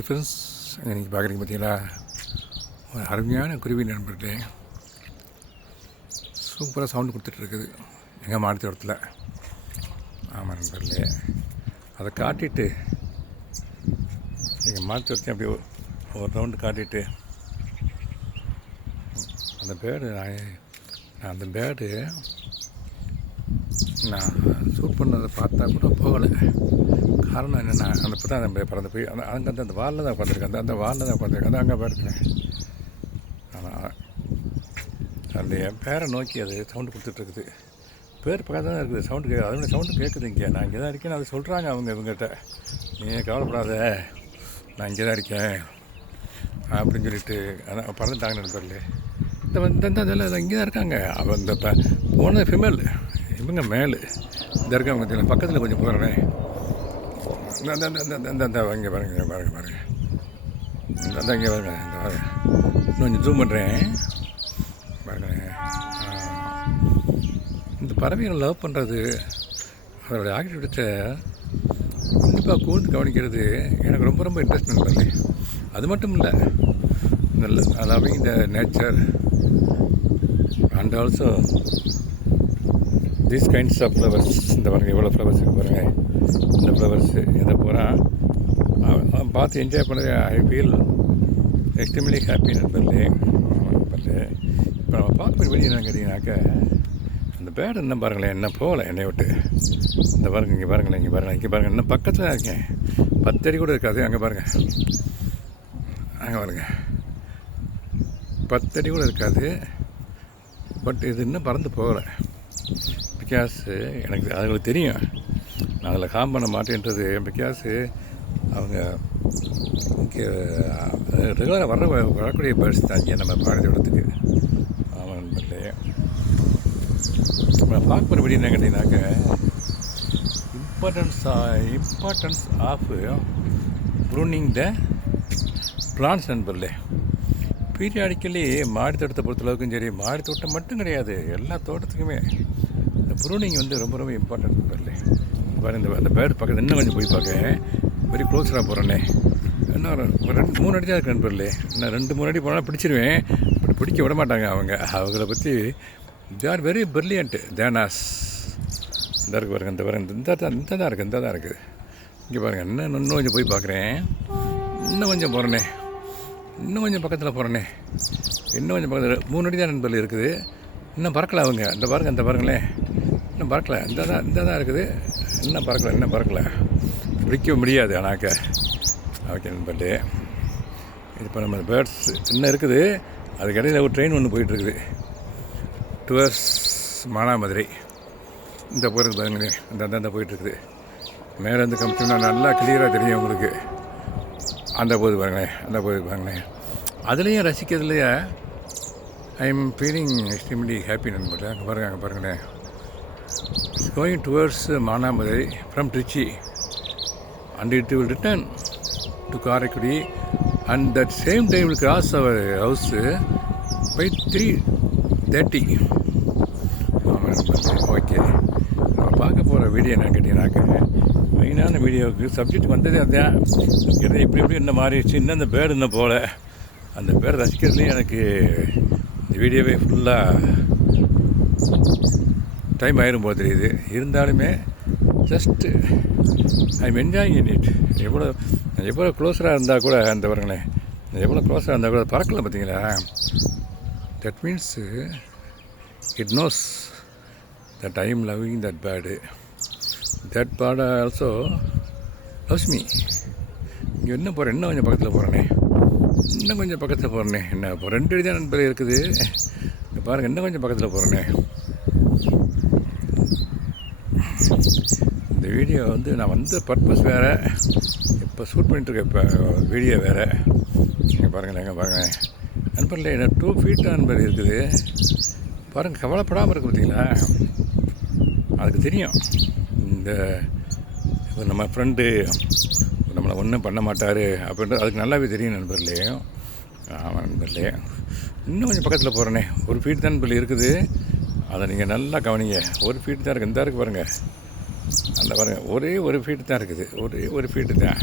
Friends, இன்றைக்கி பார்க்குறீங்க பார்த்தீங்களா, ஒரு அருமையான குருவி நண்பர்களே. சூப்பராக சவுண்டு கொடுத்துட்ருக்குது எங்கள் மாடி தோட்டத்தில். ஆமாம் நண்பர்களே, அதை காட்டிட்டு எங்கள் மாடி தோட்டத்தையும் அப்படியே ஒரு ரவுண்டு காட்டிட்டு அந்த பேர்டு அந்த பேர்டு நான் ஷூட் பண்ணதை பார்த்தா கூட போகலை. காரணம் என்னென்னா, அந்த இப்போ தான் நம்ம பறந்து போய் அங்கே அந்த வாலில் தான் உட்காந்துருக்கேன், அந்த வாலில் தான் உட்காந்துருக்கேன், அங்கே போயிருக்கேன். ஆனால் அந்த என் பேரை நோக்கி அது சவுண்டு கொடுத்துட்ருக்குது. பேர் பக்கம் தான் இருக்குது, சவுண்டு கேட்குது. அதோட சவுண்டு கேட்குது. இங்கே நான் இங்கே தான் இருக்கேன், அது சொல்கிறாங்க அவங்க இவங்ககிட்ட. நீ கவலைப்படாத, நான் இங்கே தான் இருக்கேன் அப்படின்னு சொல்லிட்டு ஆனால் பறந்துட்டாங்க நண்பர்களே. இந்த இங்கே தான் இருக்காங்க. அவங்க இந்த போனது ஃபீமேல், இவங்க மேலு இந்த இருக்காங்க. பக்கத்தில் கொஞ்சம் போகிறேன். இந்த இங்கே பாருங்க பாருங்க இந்த இங்கே பாருங்க, இன்னும் கொஞ்சம் ஜூம் பண்ணுறேன் பாருங்க. இந்த பறவைகளை லவ் பண்ணுறது, அதோடைய ஆக்டிவிட்டீஸை கண்டிப்பாக கூர்ந்து கவனிக்கிறது எனக்கு ரொம்ப ரொம்ப இன்ட்ரெஸ்ட் நண்பர்களே. அது மட்டும் இல்லை, இந்த loving the nature and also these kinds of flowers. இந்த பாருங்கள் எவ்வளோ ஃப்ளவர்ஸ் இருக்குது பாருங்கள். இந்த ஃப்ளவர்ஸு இதை பூரா பார்த்து என்ஜாய் பண்ணது ஐ ஃபீல் எக்ஸ்ட்ரீம்லி ஹாப்பி நண்பர்களே. இப்போ நம்ம பார்க்க வெளியே என்ன கேட்டிங்கனாக்கா, அந்த பேர்டு என்ன பாருங்களேன், என்ன போகலை என்னை விட்டு. இந்த பாருங்கள், இங்கே பாருங்களேன், இங்கே பாருங்கள் இன்னும் பக்கத்தில் தான் இருக்கேன். 10 அடி கூட இருக்காது. அங்கே பாருங்கள், அங்கே பாருங்கள், 10 அடி கூட இருக்காது. பட் இது இன்னும் பறந்து போகலை. பிகாஸ் எனக்கு அதுங்களுக்கு தெரியும் நான் அதில் காம் பண்ண மாட்டேன்றது. பிகாஸு அவங்க இங்கே ரெகுலராக வரக்கூடிய பேர்ட்ஸ் தான் இங்கே நம்ம பாடுற இடத்துக்கு. ஆமாம் நண்பர்களே, நம்ம பார்க்குற படி என்ன கேட்டிங்கனாக்க, importance of pruning the plants நண்பர்களே. பீரியாடிக்கலி மாடி தோட்டத்தை பொறுத்தளவுக்கும் சரி, மாடி தோட்டம் மட்டும் கிடையாது, எல்லா தோட்டத்துக்குமே இந்த ப்ரூனிங் வந்து ரொம்ப ரொம்ப இம்பார்ட்டன்ட் நண்பர்களே. பாருங்க, அந்த பேர்டு பக்கத்தில் இன்னும் கொஞ்சம் போய் பார்க்க வெரி க்ளோஸராக போகிறேன்னே. இன்னும் ஒரு 2-3 அடி தான் இருக்கு நண்பர்களே. இன்னும் 2-3 அடி போனால் பிடிச்சிருவேன். இப்படி பிடிக்க விட மாட்டாங்க அவங்கள பற்றி. தே ஆர் வெரி பிரில்லியன்ட் தேனாஸ். இந்த இருக்குது பாருங்கள், இந்த பாருங்கள், இந்த தான் இருக்குது. இங்கே பாருங்கள், இன்னும் கொஞ்சம் போய் பார்க்குறேன். இன்னும் கொஞ்சம் போகிறேனே, இன்னும் கொஞ்சம் பக்கத்தில் போகிறேனே, இன்னும் கொஞ்சம் பக்கத்தில் 3 அடி தான் நண்பர்கள் இருக்குது. இன்னும் பறக்கலை அவங்க. இந்த பாருங்கள், இந்த பாருங்களேன், இன்னும் பறக்கலை. இந்த தான் இருக்குது. இன்னும் பறக்கலை. பிடிக்க முடியாது ஆனாக்க. ஓகே நண்பர்களே, இப்போ நம்ம பேர்ட்ஸ் இன்னும் இருக்குது. அதுக்கடையில் ஒரு ட்ரெயின் ஒன்று போயிட்டுருக்குது டுவர்ஸ் மானாமதுரை. இந்த போகிறது பாருங்களேன், அந்த போயிட்டுருக்குது. மேலேருந்து காமிச்சோம்னா நல்லா கிளியராக தெரியும் உங்களுக்கு. அந்த போது பாருங்களேன், அதுலேயும் ரசிக்கிறதுலையே I am feeling extremely happy நண்பர்களே. அங்கே பாருங்களேன், it's going towards Manamadurai from Trichy and it will return to Karaikudi and that same time will cross our house by 3:30. Okay, நம்ம பார்க்க போகிற வீடியோ என்ன கேட்டிங்கனாக்க, மெயினான வீடியோவுக்கு சப்ஜெக்ட் வந்ததே அதுதான். எப்படி என்ன மாறிடுச்சு, இன்னும் அந்த பேர்டு இன்னும் போகல. அந்த பேர்டு ரசிக்கிறதுலேயும் எனக்கு இந்த வீடியோவே ஃபுல்லாக டைம் ஆயிரும் போது தெரியுது. இருந்தாலுமே just I am enjoying in it. எவ்வளோ க்ளோஸராக இருந்தால் கூட, அந்த பாருங்களேன், எவ்வளோ க்ளோஸராக இருந்தால் கூட பறக்கலை பார்த்தீங்களா. That means it knows that I am loving that bird. That bird also loves me. இங்கே இன்னும் கொஞ்சம் பக்கத்தில் போகிறேனே, என்ன இப்போ 2 அடி தான் நண்பர்கள் இருக்குது. இங்கே பாருங்கள், இன்னும் கொஞ்சம் பக்கத்தில் போகிறேனே. இந்த வீடியோ வந்து நான் வந்த பர்பஸ் வேறு, இப்போ ஷூட் பண்ணிட்டுருக்கேன் இப்போ வீடியோ வேறு. நீங்கள் பாருங்களேன் நண்பர்களே, என்ன 2 feet நண்பர் இருக்குது பாருங்கள். கவலைப்படாமல் இருக்குது பார்த்தீங்களா. அதுக்கு தெரியும் இந்த நம்ம ஃப்ரெண்டு நம்மளை ஒன்றும் பண்ண மாட்டார் அப்படின்றது அதுக்கு நல்லாவே தெரியும் நண்பர்களே. ஆமாம் நண்பர்களே, இன்னும் கொஞ்சம் பக்கத்தில் போகிறேனே. 1 feet தான் நண்பர்கள் இருக்குது. அதை நீங்கள் நல்லா கவனிங்க. 1 feet தான் இருக்குது. இந்த இருக்குது பாருங்கள், அந்த பாருங்கள், ஒரே 1 feet தான் இருக்குது. ஒரே 1 feet தான்.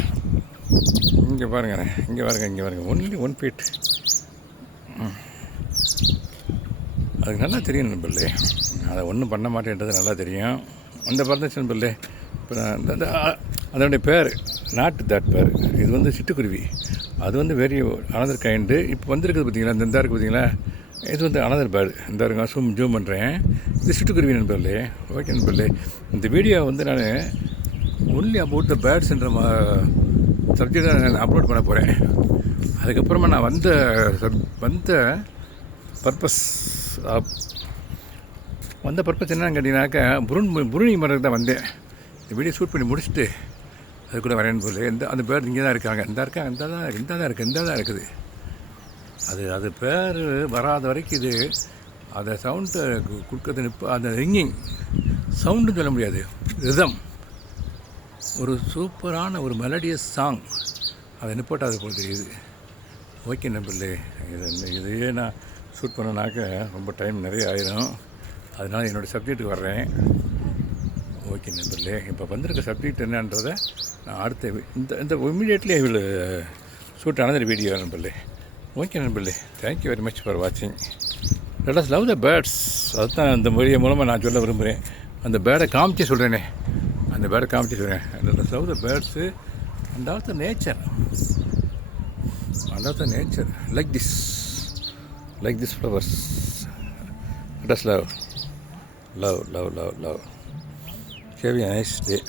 இங்கே பாருங்கள், இங்கே பாருங்கள் ஒன்லி 1 ஃபீட். அதுக்கு நல்லா தெரியும் நண்பர்களே, அதை ஒன்றும் பண்ண மாட்டேன்றது நல்லா தெரியும். அந்த பறந்துச்சு நண்பர்களே. இப்போ அதனுடைய பேர் நாட் தட் பேர். இது வந்து சிட்டுக்குருவி. அது வந்து வெரி அனதர் கைண்டு. இப்போ வந்திருக்குது பார்த்தீங்களா, இந்த இருக்குது பார்த்தீங்களா, இது வந்து அனதர் பேர்டு. இந்த இருங்க ஜூம் பண்ணுறேன். இது சிட்டுக்குருவி நண்பர்களே. ஓகே நண்பர்களே, இந்த வீடியோ வந்து நான் ஒன்லி அபவுட் த பேர்ட்ஸ்ன்ற சப்ஜெக்டை நான் அப்லோட் பண்ண போகிறேன். அதுக்கப்புறமா நான் வந்த பர்பஸ் என்னன்னு கேட்டிங்கனாக்கா, புருணி மரத்துக்கு தான் வந்தேன். இந்த வீடியோ ஷூட் பண்ணி முடிச்சுட்டு அது கூட வரேன்னு சொல்லி அந்த பேர் இங்கே தான் இருக்காங்க, இந்த தான் இருக்குது. அது பேர் வராத வரைக்கும் இது அதை சவுண்டை கொடுக்கறது அந்த ரிங்கிங் சவுண்டுன்னு சொல்ல முடியாது, ரிதம், ஒரு சூப்பரான ஒரு மெலடியஸ் சாங். அதை நிப்பாட்டாது போல தெரியுது. ஓகே நண்பர்களே, இதையே நான் ஷூட் பண்ணனாக்க ரொம்ப டைம் நிறைய ஆயிரும். அதனால் என்னோடய சப்ஜெக்ட்டுக்கு வர்றேன். ஓகே நண்பர்களே, இப்போ வந்திருக்க சப்ஜெக்ட் என்னன்றதை நான் அடுத்த இந்த immediately I will shoot another video நண்பர்களே. ஓகே நண்பர்களே, தேங்க்யூ வெரி மச் ஃபார் வாட்சிங். லெட் அஸ் லவ் த பேர்ட்ஸ். அதுதான் இந்த வீடியோ மூலமாக நான் சொல்ல விரும்புகிறேன். அந்த பேர்டை காமிச்சு சொல்கிறேனே, let us love the birds and also nature. like this flowers. Let us love. Have a nice day.